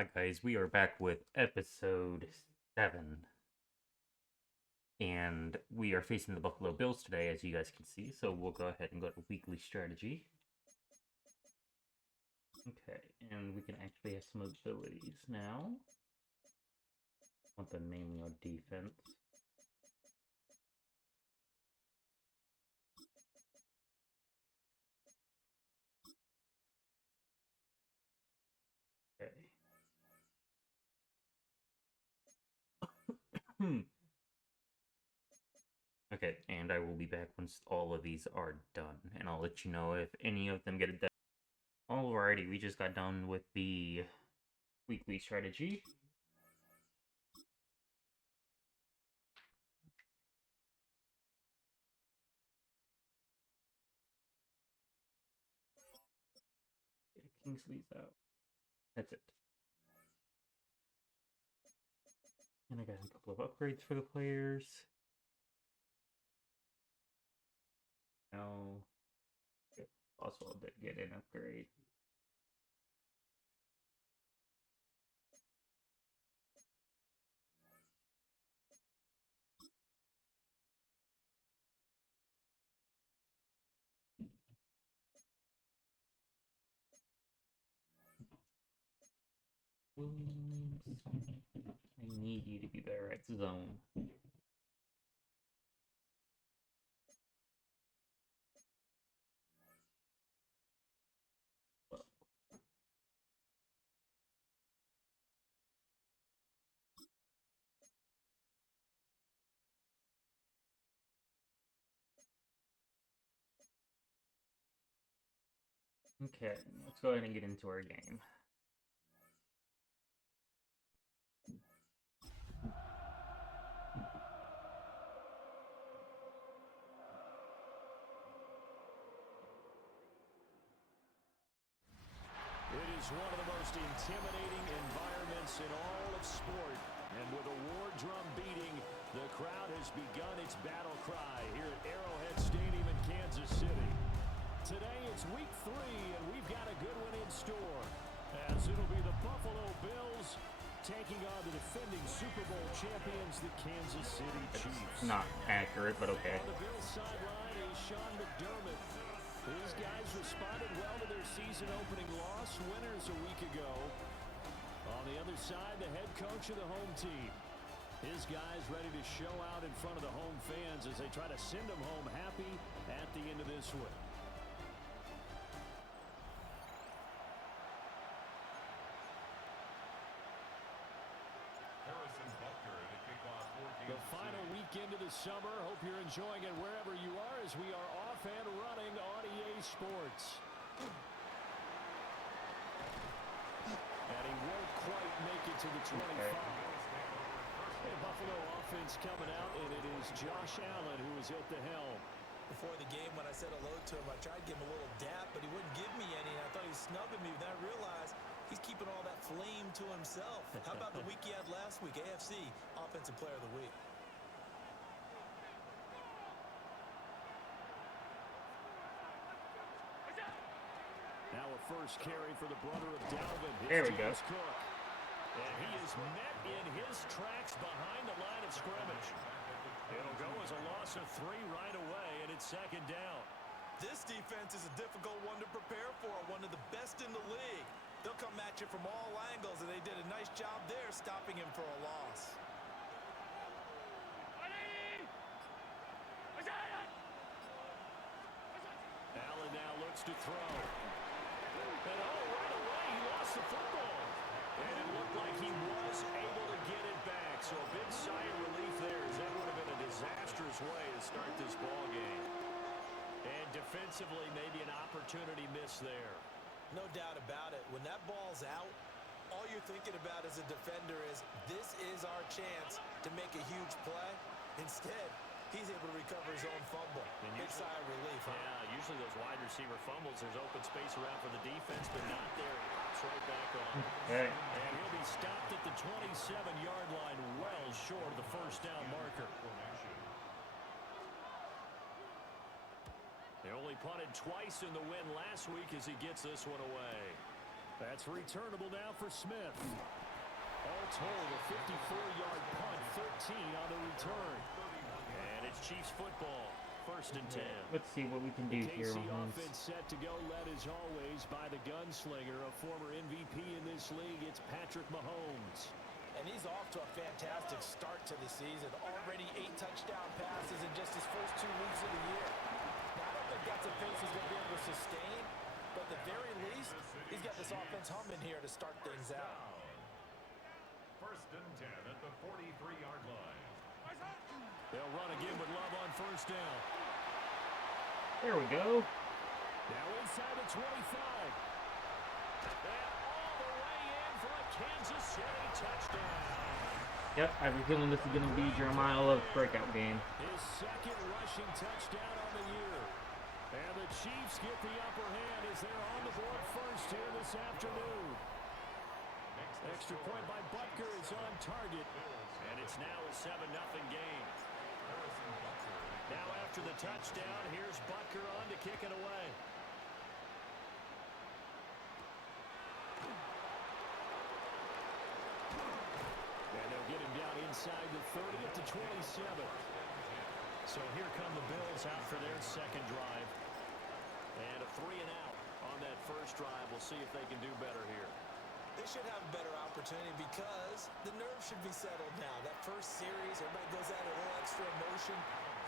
Hi guys, we are back with episode 7, and we are facing the Buffalo Bills today, as you guys can see, so we'll go ahead and go to weekly strategy. Okay, and we can actually have some abilities now. I want them mainly on defense. Okay. Okay, and I will be back once all of these are done, and I'll let you know if any of them get it done. Alrighty, we just got done with the weekly strategy. Kingsley's out. That's it. And I got a couple of upgrades for the players. Now, Oswald did get an upgrade. Williams, I need you to be better at zone. Okay, let's go ahead and get into our game. It is one of the most intimidating environments in all of sport. And with a war drum beating, the crowd has begun its battle cry here at Arrowhead Stadium in Kansas City. Today it's week 3, and we've got a good one in store, as it'll be the Buffalo Bills taking on the defending Super Bowl champions, the Kansas City Chiefs. Not accurate, but okay. On the Bills sideline is Sean McDermott. These guys responded well to their season-opening loss, winners a week ago. On the other side, the head coach of the home team. His guys ready to show out in front of the home fans as they try to send them home happy at the end of this one. The final weekend of the summer. Hope you're enjoying it wherever you are as we are off and running on EA Sports. And he won't quite make it to the 25. And Buffalo offense coming out, and it is Josh Allen who is at the helm. Before the game, when I said hello to him, I tried to give him a little dap, but he wouldn't give me any, and I thought he was snubbing me. Then I realized he's keeping all that flame to himself. How about the week he had last week? AFC Offensive Player of the Week. Now a first carry for the brother of Dalvin. There we go. Cook. And he is met in his tracks behind the line of scrimmage. It'll go as a loss of 3 right away, and it's second down. This defense is a difficult one to prepare for, one of the best in the league. They'll come at you from all angles, and they did a nice job there stopping him for a loss. Allen now looks to throw. And right away, he lost the football. And it looked like he was able to get it back. So a big sigh of relief there, as that would have been a disastrous way to start this ball game. And defensively, maybe an opportunity miss there. No doubt about it. When that ball's out, all you're thinking about as a defender is, this is our chance to make a huge play. Instead, he's able to recover his own fumble. Big sigh of relief. Huh? Yeah, usually those wide receiver fumbles, there's open space around for the defense, but not there. He pops right back on. Okay. And he'll be stopped at the 27-yard line, well short of the first down marker. They only punted twice in the win last week as he gets this one away. That's returnable now for Smith. All told, a 54-yard punt, 13 on the return. And it's Chiefs football, 1st and 10. Let's see what we can do here, KC Mahomes. offense set to go, led as always by the gunslinger, a former MVP in this league. It's Patrick Mahomes. And he's off to a fantastic start to the season. Already 8 touchdown passes in just his first 2 weeks of the year. Now, I don't think that's a pace he's going to be able to sustain, but at the very least, he's got this offense humming here to start things out. 1st and 10 at the 43-yard line. They'll run again with Love on 1st down. There we go. Now inside the 25. And all the way in for a Kansas City touchdown. Yep, I have a feeling this is going to be Jeremiah Love's breakout game. His 2nd rushing touchdown on the year. And the Chiefs get the upper hand as they're on the board first here this afternoon. Extra point by Butker is on target. And it's now a 7-0 game. Now after the touchdown, here's Butker on to kick it away. And they'll get him down inside the 30 at the 27. So here come the Bills out for their 2nd drive. And a 3-and-out on that 1st drive. We'll see if they can do better here. They should have a better opportunity because the nerves should be settled now. That first series, everybody goes out a little extra emotion.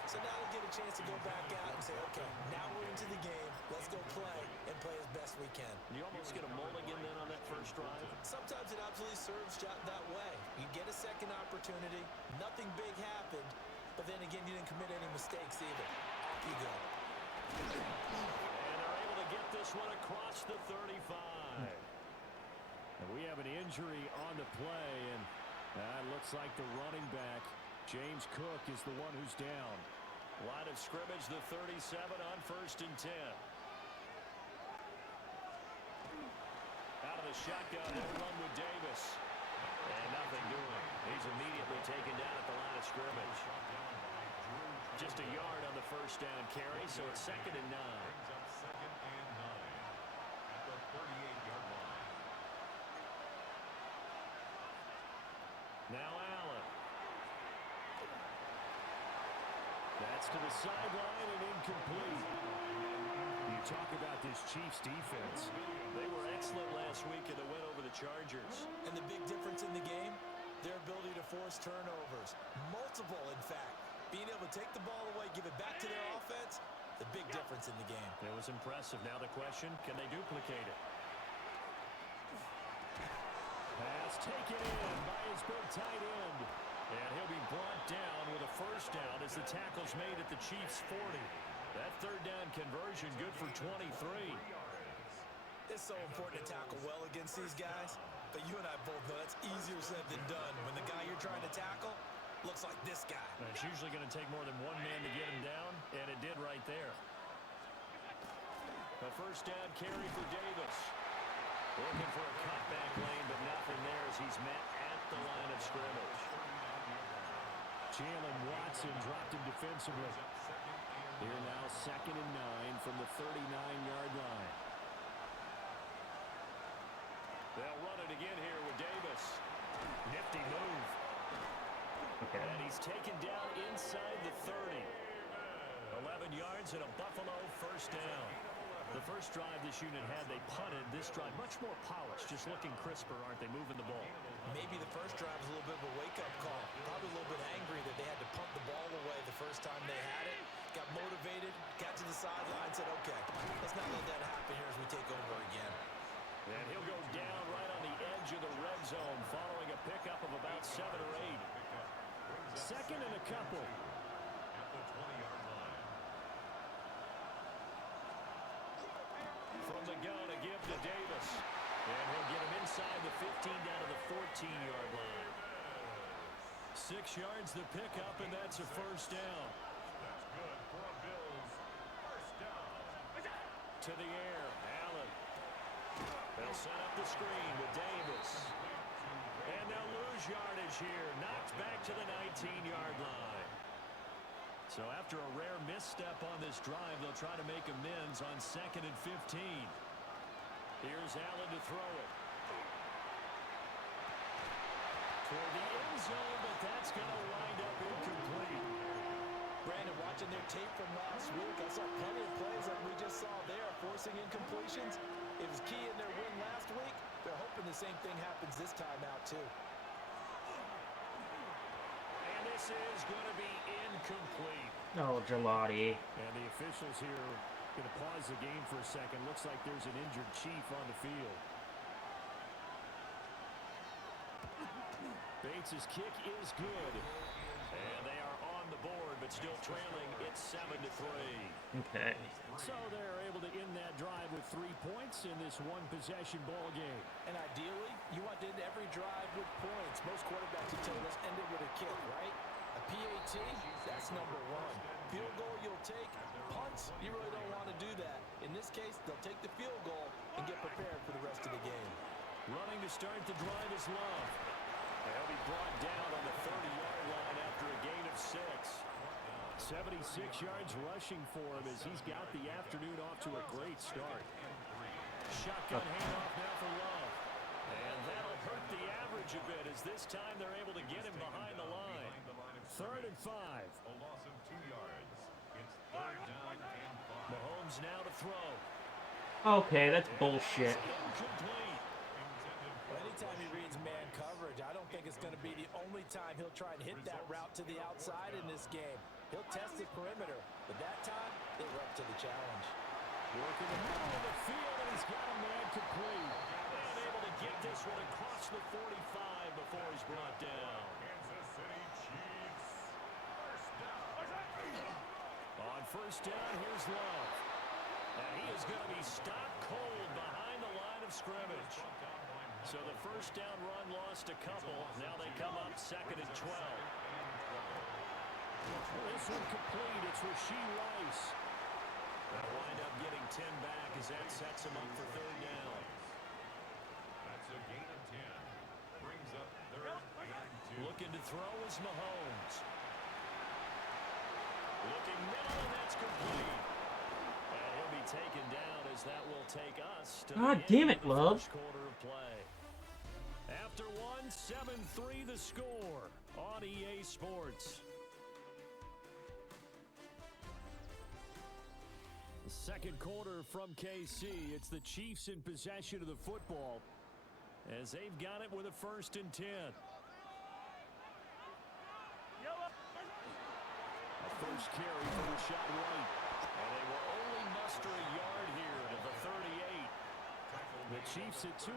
So now they'll get a chance to go back out and say, okay, now we're into the game. Let's go play and play as best we can. You almost get a mulligan then on that 1st drive? Sometimes it absolutely serves that way. You get a 2nd opportunity. Nothing big happened. But then again, you didn't commit any mistakes either. Off you go. And they're able to get this one across the 35. And we have an injury on the play, and it looks like the running back, James Cook, is the one who's down. Line of scrimmage, the 37 on 1st and 10. Out of the shotgun, they'll run with Davis. And nothing doing. He's immediately taken down at the line of scrimmage. Just a yard on the 1st down carry, so it's 2nd and 9. Brings up 2nd and 9 at the 38-yard line. Now Allen. That's to the sideline and incomplete. You talk about this Chiefs defense. They were excellent last week in the win over the Chargers. And the big difference in the game, their ability to force turnovers. Multiple, in fact. Being able to take the ball away, give it back to their offense, the big difference in the game. It was impressive. Now the question, can they duplicate it? Pass taken in by his big tight end. And he'll be brought down with a 1st down as the tackle's made at the Chiefs' 40. That 3rd down conversion good for 23. It's so important to tackle well against these guys, but you and I both know that's easier said than done when the guy you're trying to tackle looks like this guy. And it's usually going to take more than one man to get him down, and it did right there. A 1st down carry for Davis. Looking for a cutback lane, but nothing there as he's met at the line of scrimmage. Jalen Watson dropped him defensively. Here now 2nd and 9 from the 39-yard line. They'll run it again here with Davis. Nifty move. Okay. And he's taken down inside the 30. 11 yards and a Buffalo 1st down. The first drive this unit had, they punted. This drive, much more polished, just looking crisper, aren't they, moving the ball? Maybe the first drive was a little bit of a wake-up call. Probably a little bit angry that they had to punt the ball away the first time they had it. Got motivated, got to the sideline, said, okay, let's not let that happen here as we take over again. And he'll go down right on the edge of the red zone following a pickup of about 7 or 8. 2nd and a couple. At the 20-yard line. From the gun, a give to Davis. And he'll get him inside the 15 down to the 14-yard line. 6 yards the pickup, and that's a 1st down. That's good for a Bills 1st down. To the air, Allen. They'll set up the screen with Davis. And they'll lose yardage here. Knocked back to the 19-yard line. So after a rare misstep on this drive, they'll try to make amends on 2nd and 15. Here's Allen to throw it. Toward the end zone, but that's going to wind up incomplete. Brandon, watching their tape from last week, I saw plenty of plays like we just saw there, forcing incompletions. It was key in their win last week. They're hoping the same thing happens this time out, too. And this is going to be incomplete. Oh, Gelati. And the officials here going to pause the game for a second. Looks like there's an injured Chief on the field. Bates' kick is good. And they are on the board, but still trailing. It's 7-3. Okay. So they're able to end that drive with 3 points in this one-possession ball game. And ideally, you want to end every drive with points. Most quarterbacks would tell us end it with a kick, right? A PAT, that's number one. Field goal you'll take. Punts, you really don't want to do that. In this case, they'll take the field goal and get prepared for the rest of the game. Running to start the drive is Love. He'll be brought down on the 30-yard line after a gain of 6. 76 yards rushing for him as he's got the afternoon off to a great start. Shotgun handoff now for Love. And that'll hurt the average a bit as this time they're able to get him behind the line. 3rd and 5. A loss of 2 yards. It's 3rd down and 5. Mahomes now to throw. Okay, that's bullshit. Incomplete. Well, anytime he reads man coverage, I don't think it's going to be the only time he'll try and hit that route to the outside in this game. He'll test the perimeter, but that time, they were up to the challenge. Working the middle of the field, and he's got a man complete. And able to get this one across the 45 before he's brought down. Kansas City Chiefs. First down. On first down, here's Love. And he is going to be stopped cold behind the line of scrimmage. So the first down run lost a couple. Now they come up 2nd and 12. This one complete. It's Rashee Rice. They'll wind up getting 10 back as that sets him up for 3rd down. That's a gain of 10. Brings up 3rd and 2. Looking to throw is Mahomes. Looking middle, and that's complete. And he'll be taken down as that will take us to God the damn end it, of the Love. first quarter of play. After one, 7-3 the score on EA Sports. The second quarter from KC. It's the Chiefs in possession of the football as they've got it with a 1st and 10. A first carry for Rashad White. And they will only muster a yard here to the 38. The Chiefs at 2-0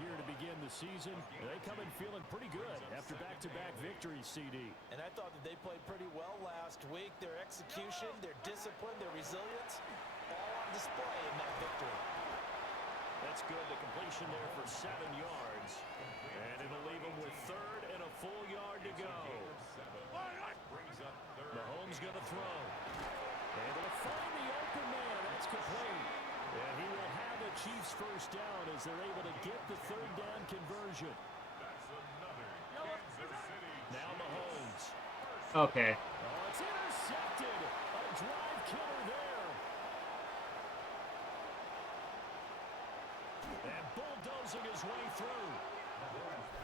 here to begin the season. They come in feeling pretty good after back-to-back victories, CD. And I thought that they played pretty well last week. Their execution, their discipline, their resilience, all on display in that victory. That's good. The completion there for 7 yards. And it'll leave them with 3rd and a full yard to go. Brings up 3rd. Mahomes going to throw. Able to find the open man. That's complete. And he will have a Chiefs first down as they're able to get the 3rd down conversion. That's another Kansas City. Now Mahomes. Okay. Oh, it's intercepted. A drive killer there. And bulldozing his way through.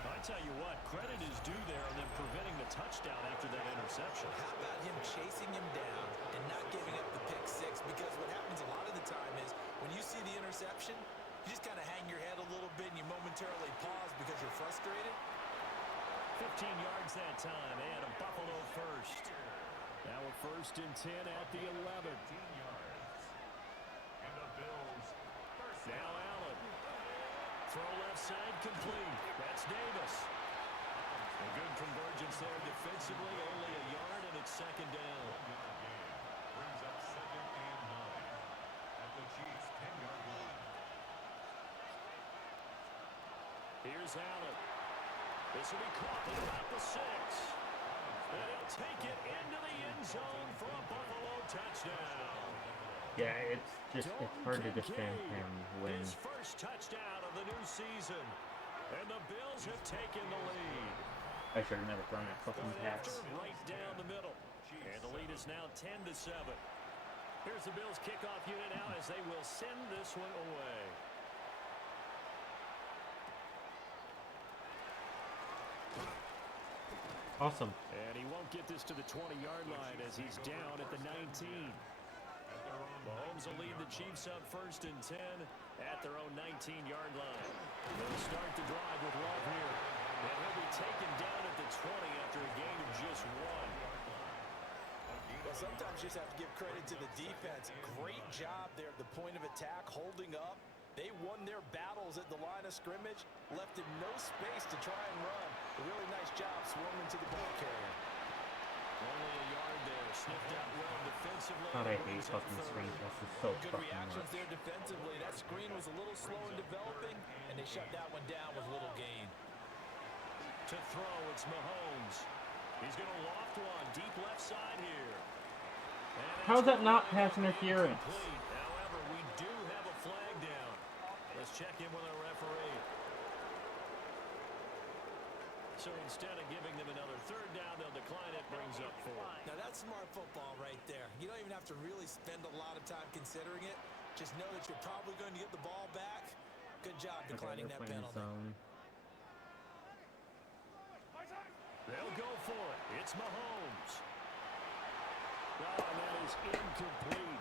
I tell you what, credit is due there on them preventing the touchdown after that interception. How about him chasing him down and not giving up the pick six? Because what happens a lot of the time is when you see the interception, you just kind of hang your head a little bit and you momentarily pause because you're frustrated. 15 yards that time, and a Buffalo first. Now a 1st and 10 at the 11. 15 yards. And the Bills. First Now Allen. Throw left side complete. That's Davis. A good convergence there defensively. Only a yard, and it's 2nd down. brings up 2nd and 9 at the Chiefs' 10-yard line. Here's Allen. This will be caught at about the 6. And he'll take it into the end zone for a Buffalo touchdown. Yeah, it's hard to defend him when His first touchdown of the new season. And the Bills have taken the lead. I should have never thrown that fucking Going after pass. right down the middle. And the lead is now 10-7. Here's the Bills kickoff unit now as they will send this one away. Awesome. And he won't get this to the 20-yard line as he's down at the 19. Mahomes will lead the Chiefs up 1st and 10 at their own 19-yard line. They'll start the drive with Love here. And he'll be taken down at the 20 after a gain of just 1. Well, sometimes you just have to give credit to the defense. Great job there at the point of attack, holding up. They won their battles at the line of scrimmage, left him no space to try and run. A really nice job swarming to the ball carrier. Only a yard there, sniffed out well defensively. God, I hate fucking screenshots. It's so Good fucking reactions much. there defensively. That screen was a little slow in developing, and they shut that one down with little gain. To throw, it's Mahomes. He's going to loft one deep left side here. How's that not pass interference? However, we do have a flag down. Let's check in with our referee. So instead of giving them another 3rd down, they'll decline it, brings up 4. Now that's smart football right there. You don't even have to really spend a lot of time considering it. Just know that you're probably going to get the ball back. Good job declining that penalty. They'll go for it. It's Mahomes. Oh, and that is incomplete.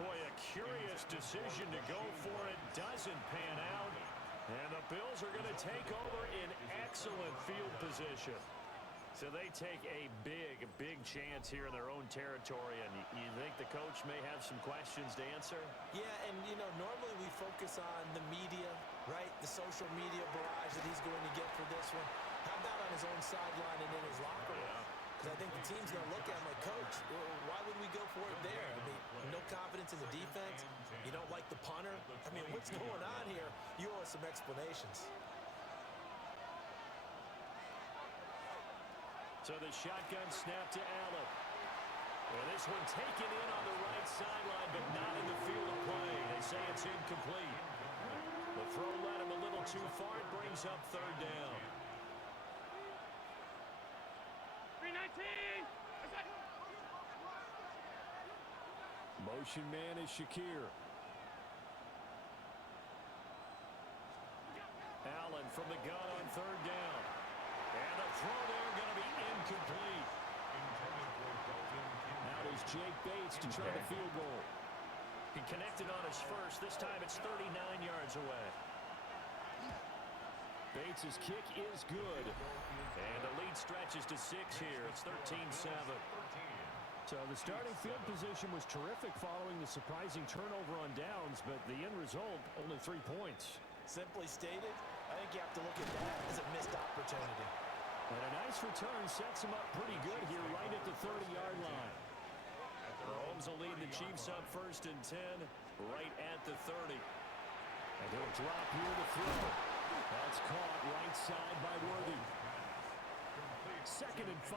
Boy, a curious decision to go for it. Doesn't pan out. And the Bills are going to take over in excellent field position. So they take a big chance here in their own territory. And you think the coach may have some questions to answer? Yeah, and, you know, normally we focus on the media, right? The social media barrage that he's going to get for this one. How about on his own sideline and in his locker room? Because I think the team's going to look at him like, Coach, why would we go for it there? I mean, no confidence in the defense. You don't like the punter. I mean, what's going on here? You owe us some explanations. So the shotgun snap to Allen. Well, this one taken in on the right sideline, but not in the field of play. They say it's incomplete. The throw led him a little too far. It brings up 3rd down. 319! Motion man is Shakir. Allen from the gun on 3rd down. And the throw there going to be incomplete. Out is Jake Bates to try the field goal. He connected on his first. This time it's 39 yards away. Bates' kick is good. And the lead stretches to 6 here. It's 13-7. So the starting field position was terrific following the surprising turnover on downs, but the end result, only 3 points. Simply stated, I think you have to look at that as a missed opportunity. And a nice return sets him up pretty good here right at the 30-yard line. Mahomes will lead the Chiefs up 1st and 10 right at the 30. And he'll drop here to throw. That's caught right side by Worthy. 2nd and 5.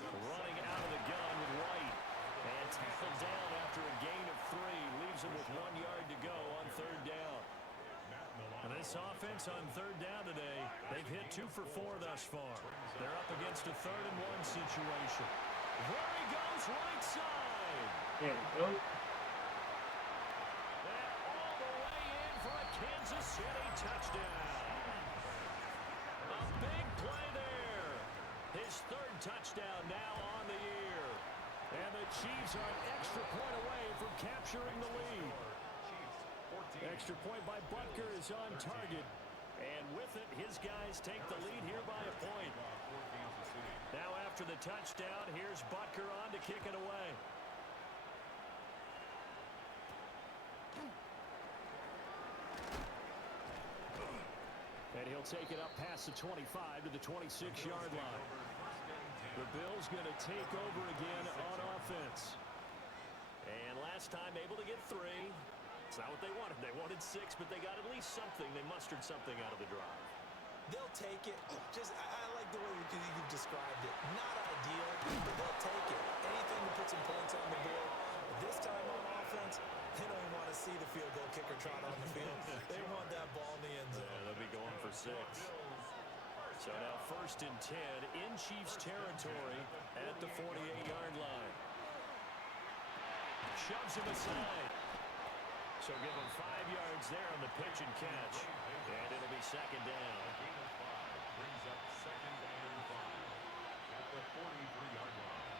Running out of the gun with White. And tackled down after a gain of 3. Leaves him with 1 yard to go on 3rd down. And this offense on 3rd down today, they've hit 2 for 4 thus far. They're up against a 3rd and 1 situation. There he goes, right side. There we go. And all the way in for a Kansas City touchdown. A big play there. His 3rd touchdown now on the year. And the Chiefs are an extra point away from capturing the lead. Extra point by Butker is on target. And with it, his guys take the lead here by a point. Now after the touchdown, here's Butker on to kick it away. And he'll take it up past the 25 to the 26-yard line. The Bills going to take over again on offense. And last time able to get 3. It's not what they wanted. They wanted 6, but they got at least something. They mustered something out of the drive. They'll take it. I like the way you've described it. Not ideal, but they'll take it. Anything to put some points on the board. But this time on offense, they don't even want to see the field goal kicker trot on the field. They want that ball in the end zone. Yeah, they'll be going for 6. So now 1st and 10 in Chiefs territory at the 48-yard line. Shoves him aside. So So give him 5 yards there on the pitch and catch. And it'll be second down. Gain of 5 brings up second and 5 at the 43-yard line.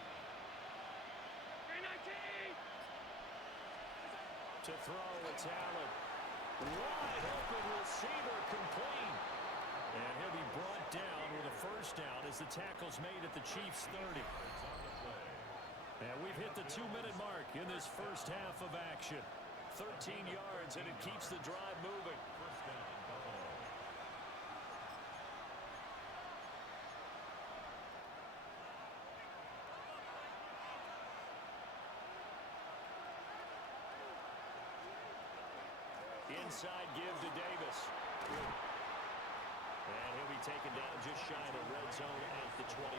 To throw, it's Allen. Wide open receiver, complete. And he'll be brought down with a first down as the tackle's made at the Chiefs' 30. And we've hit the 2-minute mark in this first half of action. 13 yards, and it keeps the drive moving. First down, Buffalo. Inside give to Davis. And he'll be taken down just shy of the red zone at the 21.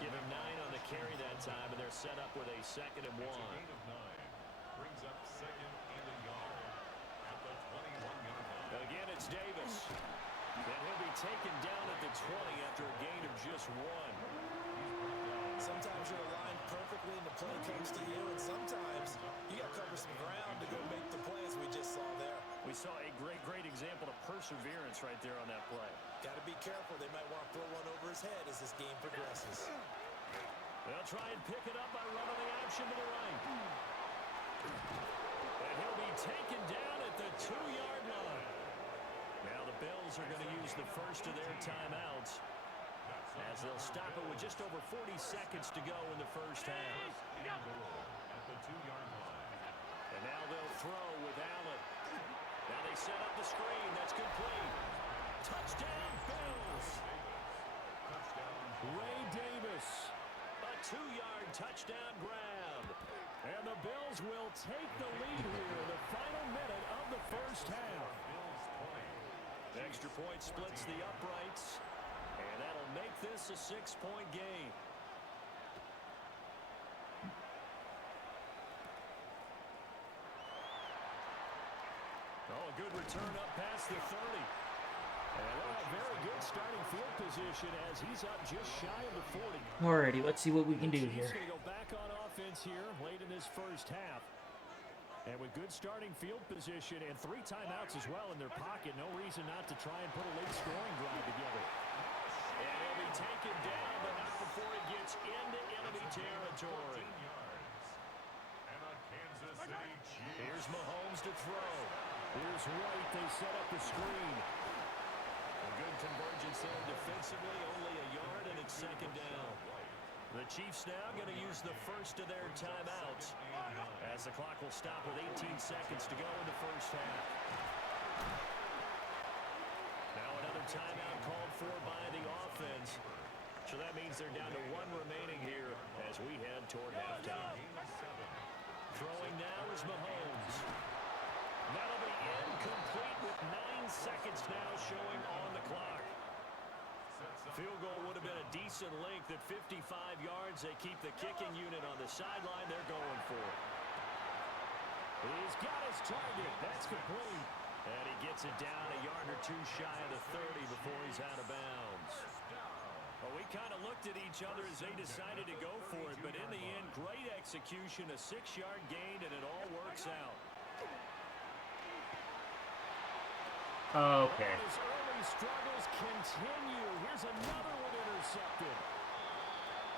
Give him 9 on the carry that time, and they're set up with a 2nd and 1. It's a gain of 9. Brings up second and a yard at the 21-yard line. Again, it's Davis. And he'll be taken down at the 20 after a gain of just 1. Sometimes you're aligned perfectly and the play comes to you, and sometimes you got to cover some ground to go make the play, as we just saw there. We saw a great example of perseverance right there on that play. Got to be careful. They might want to throw one over his head as this game progresses. They'll try and pick it up by running the option to the right. And he'll be taken down at the 2-yard line. Now the Bills are going to use the first of their timeouts, as they'll stop it with just over 40 seconds to go in the first half. And goal at the 2-yard line. And now they'll throw with Allen. Now they set up the screen. That's complete. Touchdown, Bills. Ray Davis. A 2-yard touchdown grab. And the Bills will take the lead here in the final minute of the first half. Extra point splits the uprights. And that'll make this a 6-point game. Oh, a good return up past the 30. And they'll have very good starting field position as he's up just shy of the 40. Alrighty, let's see what we can do here. He's going to go back on offense here late in this first half. And with good starting field position and 3 timeouts as well in their pocket, no reason not to try and put a late scoring drive together. And he'll be taken down, but not before it gets into enemy territory. And a Kansas City Chiefs. Here's Mahomes to throw. Here's White. They set up the screen. A good convergence there defensively, only a yard, and it's second down. The Chiefs now going to use the first of their timeouts, as the clock will stop with 18 seconds to go in the first half. Now another timeout called for by the offense. So that means they're down to 1 remaining here as we head toward halftime. Throwing now is Mahomes. That'll be incomplete with 9 seconds now showing on the clock. Field goal would have been a decent length at 55 yards. They keep the kicking unit on the sideline. They're going for it. He's got his target. That's complete. And he gets it down a yard or 2 shy of the 30 before he's out of bounds. Well, we kind of looked at each other as they decided to go for it, but in the end, great execution, a 6-yard gain, and it all works out. Okay. His early struggles continue. Here's another one intercepted.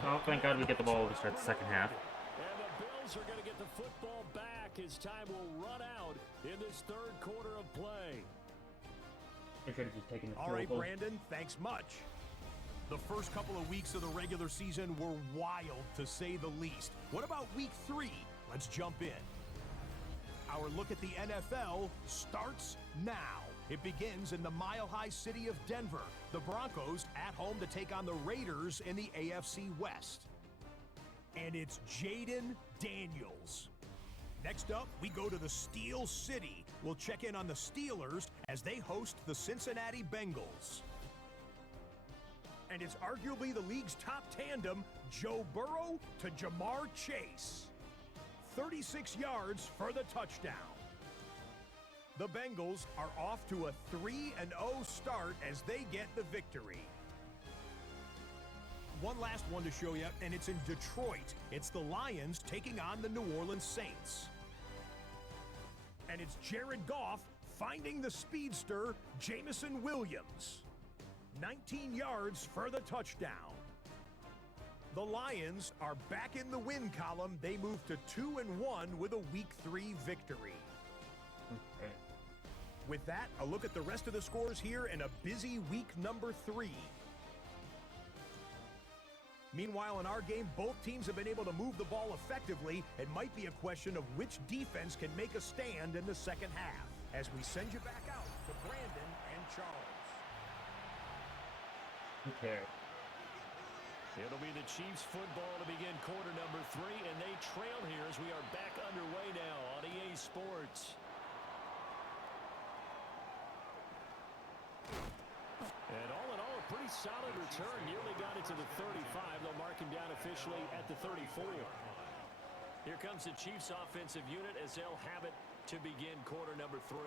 Oh, thank God we get the ball to start the second half. And the Bills are going to get the football back as time will run out in this third quarter of play. I should have just taken the All right, Brandon, thanks much. The first couple of weeks of the regular season were wild, to say the least. What about week 3? Let's jump in. Our look at the NFL starts now. It begins in the mile-high city of Denver. The Broncos at home to take on the Raiders in the AFC West. And it's Jaden Daniels. Next up, we go to the Steel City. We'll check in on the Steelers as they host the Cincinnati Bengals. And it's arguably the league's top tandem, Joe Burrow to Jamar Chase. 36 yards for the touchdown. The Bengals are off to a 3-0 start as they get the victory. One last one to show you, and it's in Detroit. It's the Lions taking on the New Orleans Saints. and it's Jared Goff finding the speedster, Jameson Williams. 19 yards for the touchdown. The Lions are back in the win column. They move to 2-1 with a Week 3 victory. Okay. With that, a look at the rest of the scores here in a busy week number 3. Meanwhile, in our game, both teams have been able to move the ball effectively. It might be a question of which defense can make a stand in the second half. As we send you back out to Brandon and Charles. Who cares? It'll be the Chiefs football to begin quarter number 3, and they trail here as we are back underway now on EA Sports. And all in all, a pretty solid return. Nearly got it to the 35. They'll mark him down officially at the 34. Here comes the Chiefs offensive unit as they'll have it to begin quarter number 3.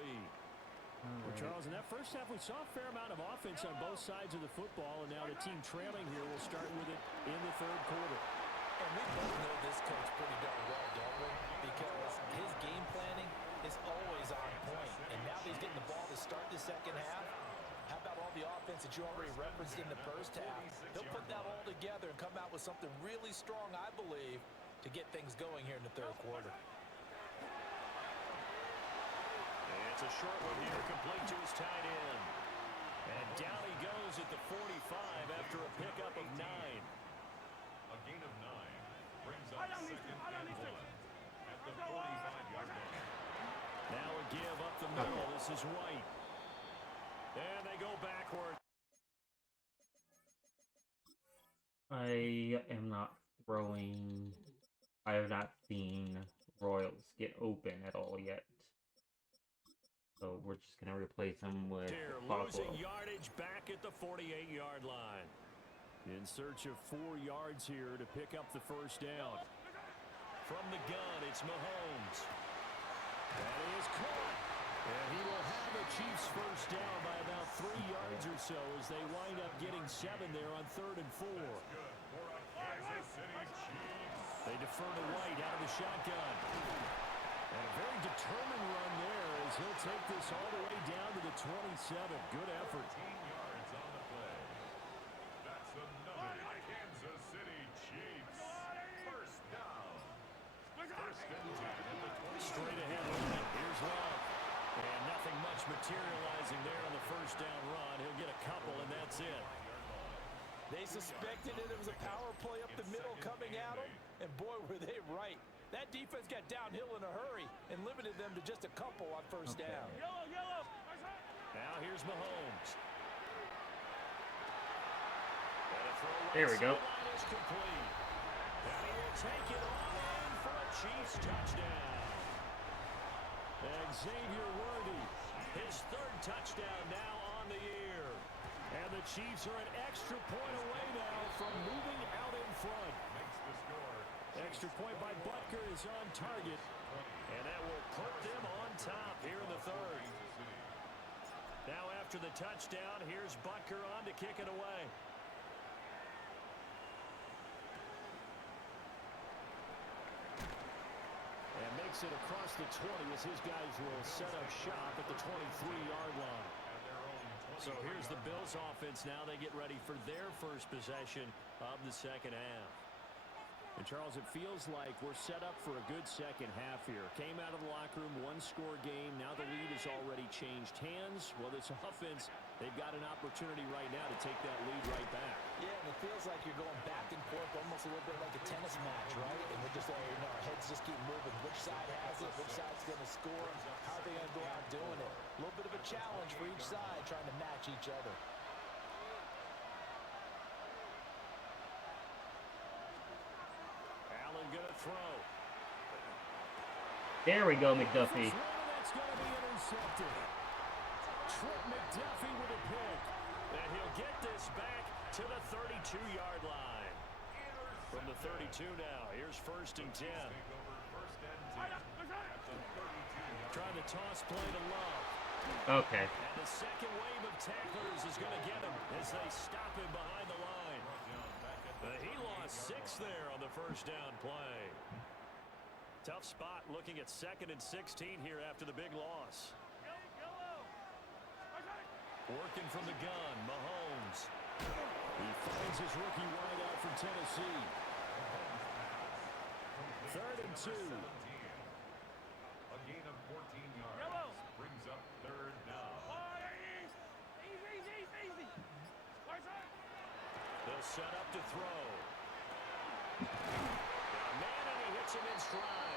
Well, Charles, in that first half, we saw a fair amount of offense on both sides of the football, and now the team trailing here will start with it in the third quarter. And we both know this coach pretty darn well, don't we? Because his game planning is always on point. And now that he's getting the ball to start the second half, how about all the offense that you already referenced in the first half? He'll put that all together and come out with something really strong, I believe, to get things going here in the third quarter. It's a short one here, complete to his tight end. And down he goes at the 45 after a pickup of 9. A gain of 9 brings up second and 1 at the 45-yard line. Now a give up the middle. This is White. And they go backward. I am not throwing... I have not seen Royals get open at all yet. So we're just going to replace him with Losing yardage back at the 48-yard line. In search of 4 yards here to pick up the first down. From the gun, it's Mahomes. That is caught. And he will have the Chiefs first down by about 3 yards or so as they wind up getting 7 there on 3rd and 4. They defer to White out of the shotgun. And a very determined run there as he'll take this all the way down to the 27. Good effort. 15 yards on the play. That's another Kansas City Chiefs first down. First and 10 at the 20. Straight ahead with it. Here's Love. And nothing much materializing there on the first down run. He'll get a couple, and that's it. They suspected it was a power play up the middle coming at them, and boy, were they right. That defense got downhill in a hurry and limited them to just a couple on first down. Yellow. Now here's Mahomes. There we go. Is complete. And he will take it all in for a Chiefs touchdown. And Xavier Worthy, his 3rd touchdown now on the year. And the Chiefs are an extra point away now from moving out in front. Makes the score. Extra point by Butker is on target. And that will put them on top here in the 3rd. Now after the touchdown, here's Butker on to kick it away. And makes it across the 20 as his guys will set up shop at the 23-yard line. So here's the Bills offense now. They get ready for their first possession of the second half. And Charles, it feels like we're set up for a good second half here. Came out of the locker room, 1-score game. Now the lead has already changed hands. Well, this offense, they've got an opportunity right now to take that lead right back. Yeah, and it feels like you're going back and forth, almost a little bit like a tennis match, right? And we're just, our heads just keep moving. Which side has it? Which side's going to score? How are they going to go out doing it? A little bit of a challenge for each side, trying to match each other. Gonna throw. There we go, McDuffie. That's gonna be intercepted. Trent McDuffie with a pick. And he'll get this back to the 32-yard line. From the 32 now. Here's 1st and 10. Trying to toss play to Love. Okay. And the second wave of tacklers is going to get him as they stop him behind the line. He lost 6 there on the first down play. Tough spot looking at 2nd and 16 here after the big loss. Working from the gun, Mahomes. He finds his rookie wideout from Tennessee. 3rd and 2. A gain of 14 yards brings up 3rd down. They'll set up to throw. Got a man, and he hits him in stride.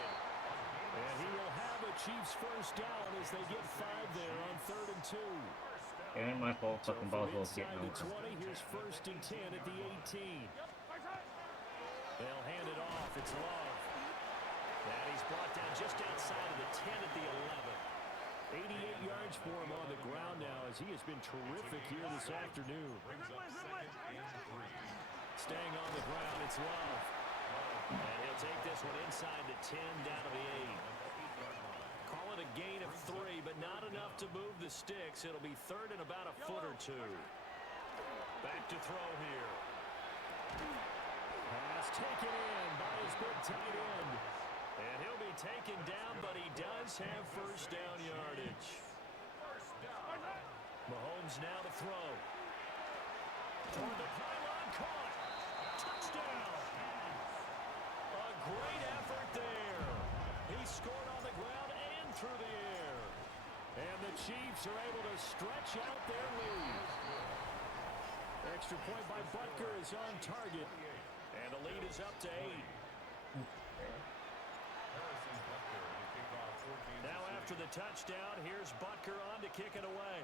And he will have a Chiefs first down as they get 5 there on 3rd and 2. It ain't my fault. So Fucking from Boswell's inside getting the over. 20, here's 1st and 10 at the 18. They'll hand it off. It's Love. And he's brought down just outside of the 10 at the 11. 88 yards for him on the ground now as he has been terrific here this afternoon. Staying on the ground, it's Love. And he'll take this one inside the 10 down to the 8. Call it a gain of 3, but not enough to move the sticks. It'll be 3rd and about a foot or 2. Back to throw here. Pass taken in by his big tight end. And he'll be taken down, but he does have first down yardage. Mahomes now to throw. Toward the pylon, caught. Touchdown. A great effort there. He scored on the ground and through the air. And the Chiefs are able to stretch out their lead. Extra point by Butker is on target. And the lead is up to 8. Now after the touchdown, here's Butker on to kick it away.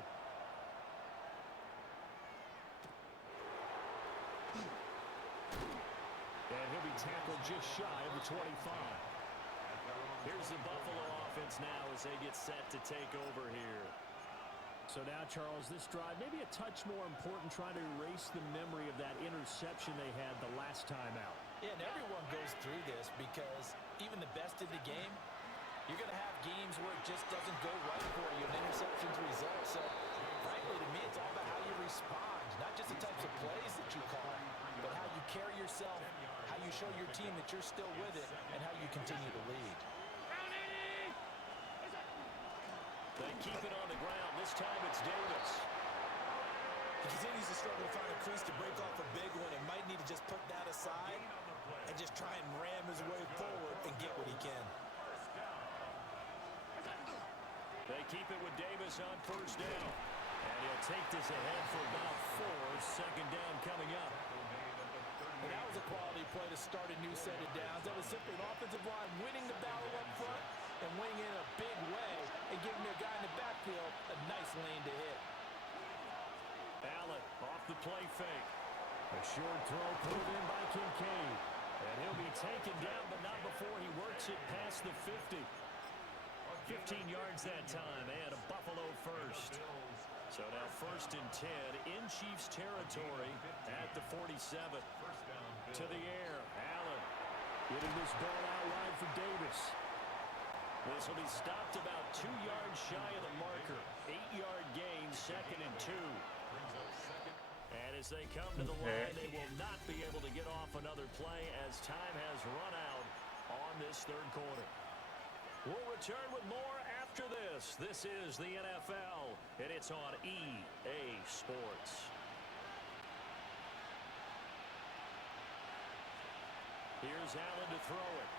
And he'll be tackled just shy of the 25. Here's the Buffalo offense now as they get set to take over here. So now, Charles, this drive maybe a touch more important, trying to erase the memory of that interception they had the last time out. Yeah, and everyone goes through this because even the best in the game, you're going to have games where it just doesn't go right for you, and interceptions result. So, frankly, to me, it's all about how you respond, not just the types of plays that you call, but how you carry yourself, how you show your team that you're still with it, and how you continue to lead. They keep it on the ground. This time it's Davis. He continues to struggle to find a crease to break off a big one and might need to just put that aside and just try and ram his way forward and get what he can. They keep it with Davis on first down. And he'll take this ahead for about 4. 2nd down coming up. And that was a quality play to start a new set of downs. That was simply an offensive line winning the battle up front and winning in a big way and giving their guy in the backfield a nice lane to hit. Allen off the play fake. A short throw pulled in by Kincaid. And he'll be taken down, but not before he works it past the 50. 15 yards that time, and a Buffalo first. So now 1st and 10 in Chiefs territory at the 47. To the air, Allen getting this ball out wide for Davis. This will be stopped about 2 yards shy of the marker. 8-yard gain, 2nd and 2. And as they come to the line, they will not be able to get off another play as time has run out on this 3rd quarter. We'll return with more after this. This is the NFL, and it's on EA Sports. Here's Allen to throw it.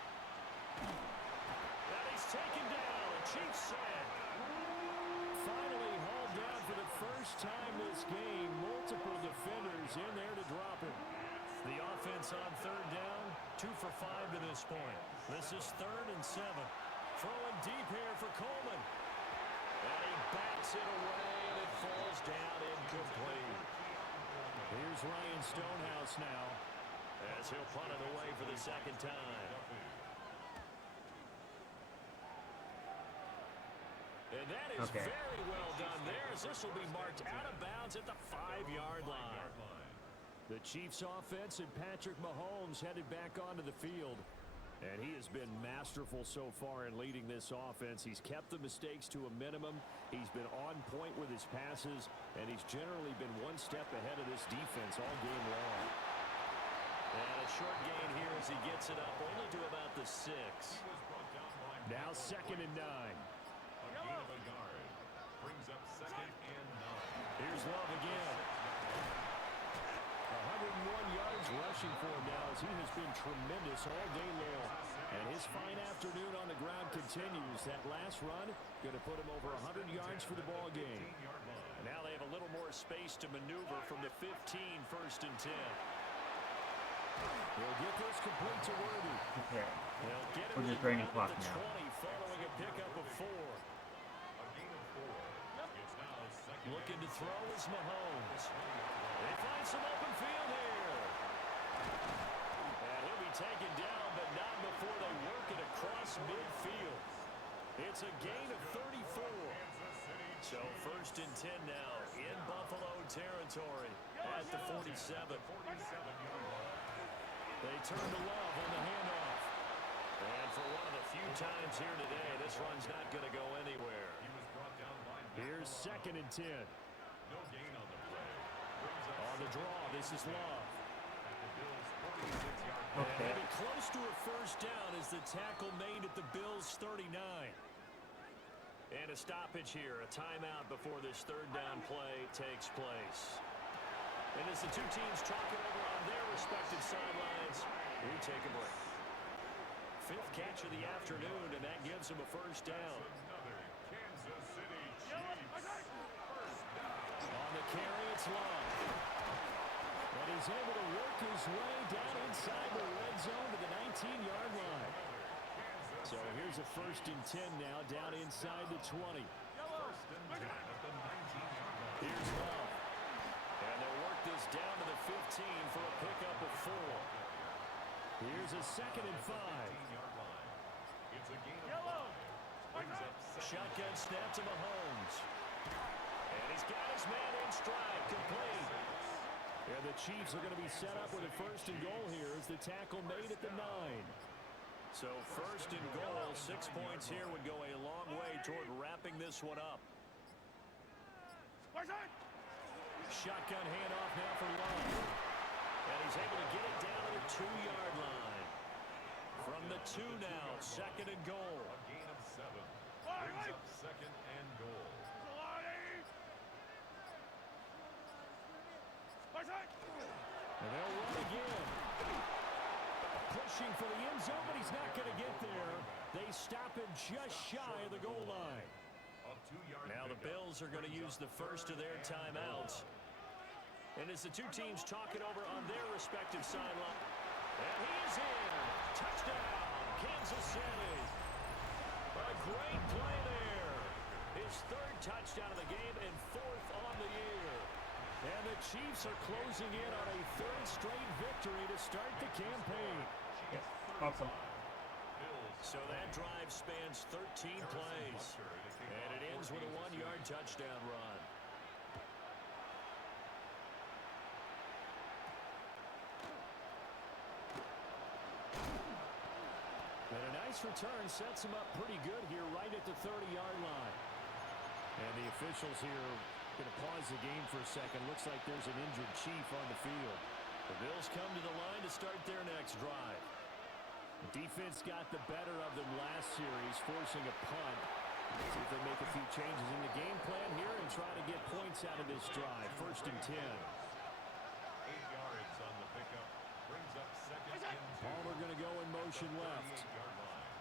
And he's taken down. A Chiefs sack. Finally hauled down for the first time this game. Multiple defenders in there to drop him. The offense on 3rd down, 2 for 5 to this point. This is 3rd and 7. Throwing deep here for Coleman. And he backs it away, and it falls down incomplete. Here's Ryan Stonehouse now, as he'll punt it away for the 2nd time. And that is very well done there, as this will be marked out of bounds at the 5-yard line. The Chiefs offense and Patrick Mahomes headed back onto the field. And he has been masterful so far in leading this offense. He's kept the mistakes to a minimum. He's been on point with his passes, and he's generally been one step ahead of this defense all game long. And a short gain here as he gets it up only to about the 6. Now 2nd and 9. A gain of a yard. Brings up 2nd and 9. Here's Love again. 101 yards rushing for him now as he has been tremendous all day long. And his fine afternoon on the ground continues. That last run going to put him over 100 yards for the ball game. And now they have a little more space to maneuver from the 15, 1st and 10. They'll get this complete to Worthy. Okay. They'll get him We're just to the draining ground clock at the now. 20 following a pickup of 4. A gain of 4. It's now 2nd. Looking to throw is Mahomes. They find some open field here. And he'll be taken down, but not before they work it across midfield. It's a gain of 34. So 1st and 10 now in Buffalo territory at the 47. They turn to Love on the handoff. And for one of the few times here today, this run's not going to go anywhere. He was brought down by Here's 2nd and 10. no gain on the play. Brings up On the draw, this is Love. at the Bills' 46-yard line. Okay. And close to a 1st down is the tackle made at the Bills' 39. And a stoppage here, a timeout before this 3rd down play takes place. And as the two teams talk it over on their respective sidelines, we take a break. 5th catch of the afternoon, and that gives him a 1st down. Another Kansas City Chiefs. 1st down. On the carry, it's Love. And he's able to work his way down inside the red zone to the 19-yard line. So here's a 1st and 10 now, down inside the 20. 1st and 10 at the 19-yard line. Here's Love. And they'll work this down to the 15 for a pickup of 4. Here's a 2nd and 5. 15-yard line. It's a gain of 5. Brings up 2nd. Shotgun snap to Mahomes. And he's got his man in stride, complete. And the Chiefs are going to be set up with a 1st and goal here as the tackle made at the 9. So 1st and goal, 6 points here would go a long way toward wrapping this one up. Shotgun handoff now for Love. And he's able to get it down to the 2-yard line. From the 2 now, 2nd and goal. A gain of 7. Brings up 2nd and goal. And they'll run again. Pushing for the end zone, but he's not going to get there. They stop him just shy of the goal line. A 2-yard Now the Bills are going to use the first of their timeouts. And as the two teams talk it over on their respective sideline. And he is in. Touchdown, Kansas City. A great play there. His 3rd touchdown of the game and 4th on the year. And the Chiefs are closing in on a 3rd straight victory to start the campaign. Yes. Awesome. So that drive spans 13 plays. And it ends with a 1-yard touchdown run. And a nice return sets him up pretty good here right at the 30-yard line. And the officials here going to pause the game for a second. Looks like there's an injured Chief on the field. The Bills come to the line to start their next drive. Defense got the better of them last series, forcing a punt. See if they make a few changes in the game plan here and try to get points out of this drive. 1st and 10. 8 yards on the pickup. Brings up 2nd and 2. Palmer going to go in motion left. 38-yard line.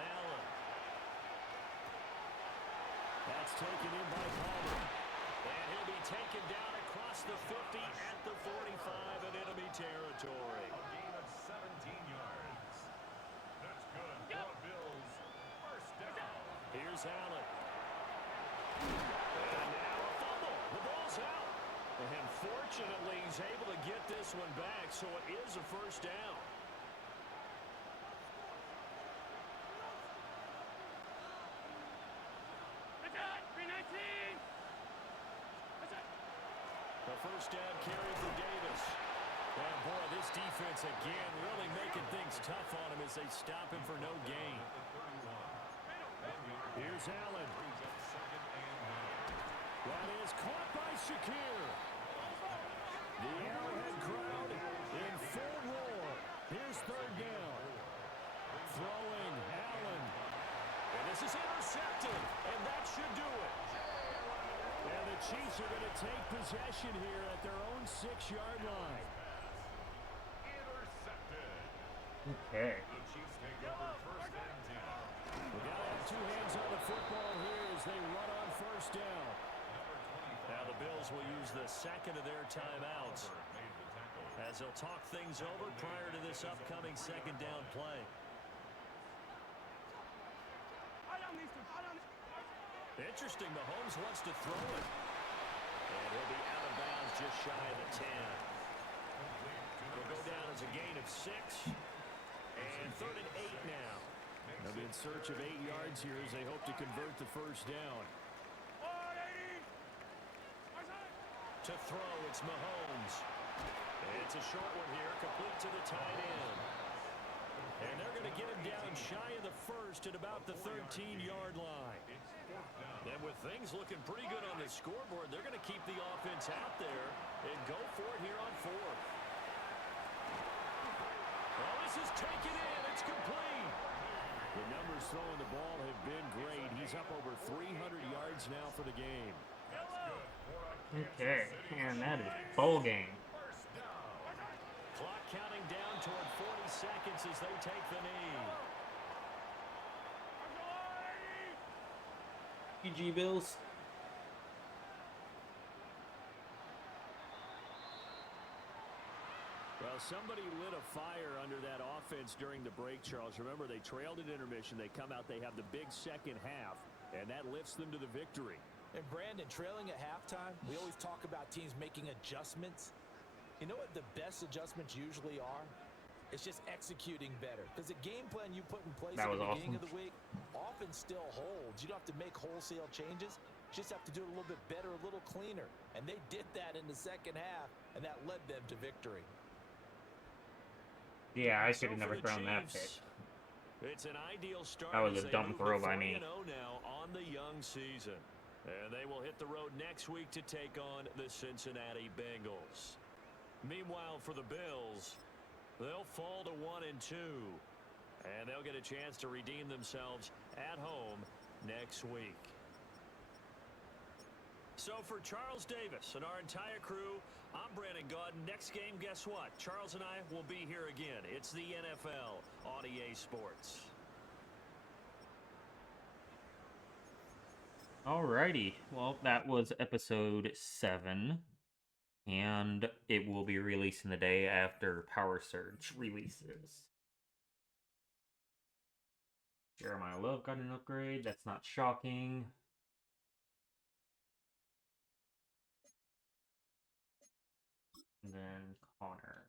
Allen. That's taken in by Palmer. And he'll be taken down across the 50 at the 45 in enemy territory. A gain of 17 yards. That's good for the Bills. 1st down. Here's Allen. And now a fumble. The ball's out. And fortunately, he's able to get this one back, so it is a 1st down. The 1st down carry for Davis. And boy, this defense again really making things tough on him as they stop him for no gain. Here's Allen. Brings up 2nd and 9. That is caught by Shakir. The Arrowhead crowd in full roar. Here's 3rd down. Throwing Allen. This is intercepted, and that should do it. And the Chiefs are going to take possession here at their own 6-yard line. Intercepted. Okay. The Chiefs take over first and 10. We got to have two hands on the football here as they run on first down. Now the Bills will use the second of their timeouts as they'll talk things over prior to this upcoming second down play. Interesting, Mahomes wants to throw it. And he'll be out of bounds just shy of the 10. He'll go down as a gain of 6. And 3rd and 8 now. They'll be in search of 8 yards here as they hope to convert the first down. To throw, it's Mahomes. And it's a short one here, complete to the tight end. And they're going to get him down shy of the first at about the 13-yard line. And with things looking pretty good on the scoreboard, they're going to keep the offense out there and go for it here on 4th. Well, this is taken in. It's complete. The numbers throwing the ball have been great. He's up over 300 yards now for the game. Okay, and that is bowl game. Clock counting down toward 40 seconds as they take the knee. GG Bills. Well, somebody lit a fire under that offense during the break, Charles. Remember, they trailed at intermission. They come out, they have the big second half, and that lifts them to the victory. And Brandon, trailing at halftime, we always talk about teams making adjustments. You know what the best adjustments usually are? It's just executing better. Because the game plan you put in place at the beginning of the week often still holds. You don't have to make wholesale changes. You just have to do it a little bit better, a little cleaner. And they did that in the second half, and that led them to victory. Yeah, I should have never thrown that pick. It's an ideal start. That was a dumb throw by me. Now on the young season. And they will hit the road next week to take on the Cincinnati Bengals. Meanwhile, for the Bills, they'll fall to 1-2. And they'll get a chance to redeem themselves at home next week. So for Charles Davis and our entire crew, I'm Brandon Gaudin. Next game, guess what? Charles and I will be here again. It's the NFL on EA Sports. Alrighty, well, that was episode 7, and it will be releasing the day after Power Surge releases. Jeremiah Love got an upgrade, that's not shocking. And then Connor.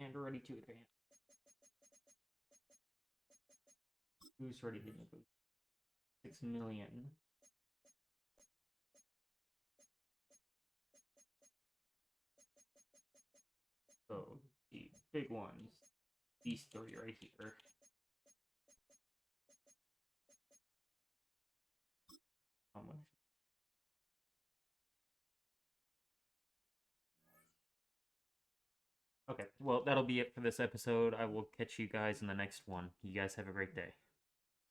And ready to advance. Who's ready to move? 6 million. So, the big ones. These 3 right here. How much? Okay, well, that'll be it for this episode. I will catch you guys in the next one. You guys have a great day.